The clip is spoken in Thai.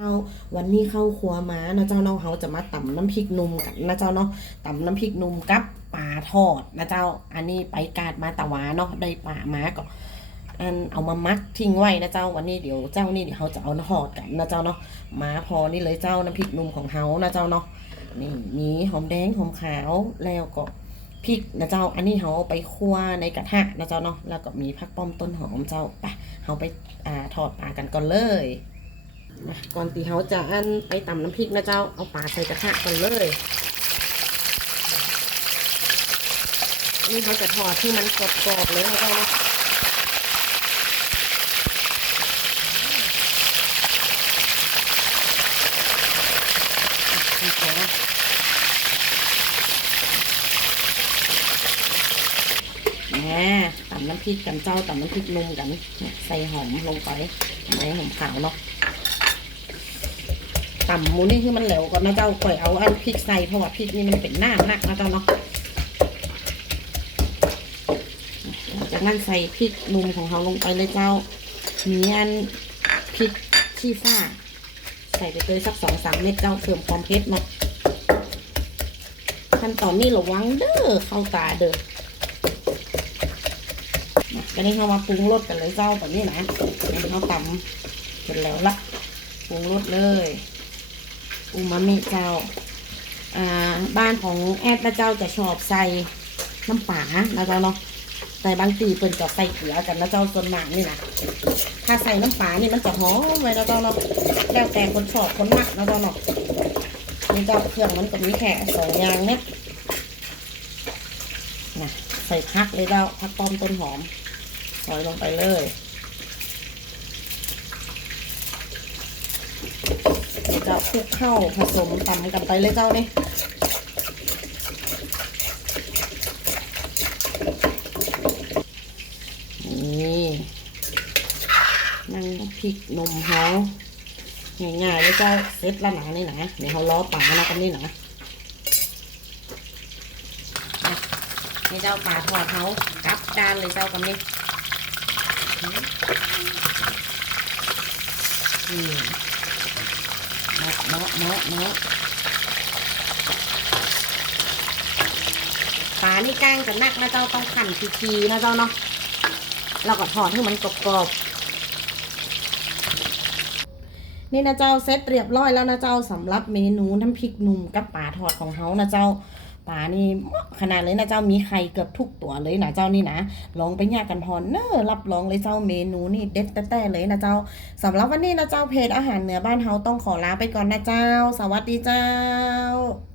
เจ้าวันนี้เข้าครัวมานะเจ้าเนาะเขาจะมาตำน้ำพริกนุ่มกันนะเจ้าเนาะตำน้ำพริกนุ่มกับปลาทอดนะเจ้า อันนี้ไปกาดมาตะวาเนาะได้ปลามาก็อันเอามามัดทิ้งไว้นะเจ้าวันนี้เดี๋ยวเจ้านี่เดี๋ยวเขาจะเอาทอดกันนะเจ้าเนาะมาพอนี่เลยเจ้าน้ำพริกนุ่มของเขานะเจ้าเนาะนี่มีหอมแดงหอมขาวแล้วก็พริกนะเจ้า อันนี้เขาไปคั่วในกระทะนะเจ้าเนาะแล้วก็มีผักป้อมต้นหอมเจ้าไปเขาไปอ่าทอดปลากันก่อนเลย ก่อนตีเขาจะอันไปตำน้ำพริกนะเจ้า เอาปลาใส่กระทะก่อนเลย นี่เขาจะทอดที่มันกรอบๆเลยนะเจ้าเนาะอะนี่จ้ะแหมตำน้ำพริกกันเจ้าตำน้ำพริกนุ่มกัน ใส่หอมลงไปไหมหอมขาวเนาะ ต่ำหมูนี่คือมันเหลวก่อนนะเจ้าก่อยเอาอันพริกใส่เพราะว่าพริกนี่มันเป็นหน้านักนะเจ้าเนาะจากนั้นใส่พริกนุ่มของเขาลงไปเลยเจ้ามีอันพริกชี้ฟ้า ใส่ไปเลยสักสองสามเม็ดเจ้าเพิ่มความเผ็ดเนาะขั้นตอนนี้ระวังเด้อเข้าตาเด้อมาก็ได้เข้ามาปรุงรสกันเลยเจ้าแบบนี้นะเดี๋ยวเขาตำเสร็จแล้วละปรุงรสเลย อูมามิเจ้า อ่า บ้านของแอดนะเจ้าจะชอบใส่น้ำปลานะเจ้าเนาะแต่บางทีเปิ่นก็ใส่เกลือกันนะเจ้าส่วนมากนี่นะถ้าใส่น้ำปลานี่มันจะหอมไว้นะเจ้าเนาะแล้วแต่คนชอบคนมักนะเจ้าเนาะนี่เจ้าเครื่องมันก็มีแค่สองอย่างเนี่ยนะใส่พักเลยเจ้าพักป้อมต้นหอมซอยลงไปเลย จะคลุกเข้าผสมตำกันไปเลยเจ้านี่นี่นั่งพริกนมเขาง่ายๆเลยเจ้าเซตละหนานี่นะเดี๋ยวเขาล้อป่านะกันนี่นะอะนี่เจ้าป่าทอดเขากลับด้านเลยเจ้ากันนี่อืม เนาะเนาะเนาะปลานี่ก้างจะนักนะเจ้าต้องขั่นทีๆนะเจ้าเนาะเราก็ทอดให้มันกรอบๆนี่นะเจ้าเซตเรียบร้อยแล้วนะเจ้าสำหรับเมนูน้ำพริกหนุ่มกับปลาทอดของเฮานะเจ้า ปลานี่ขนาดเลยนะเจ้ามีไข่เกือบทุกตัวเลยนะเจ้านี่นะลองไปแยกกันพอเนอะรับรองเลยเจ้าเมนูนี่เด็ดแต่เลยนะเจ้าสำหรับวันนี้นะเจ้าเพจอาหารเหนือบ้านเฮาต้องขอลาไปก่อนนะเจ้า สวัสดีเจ้า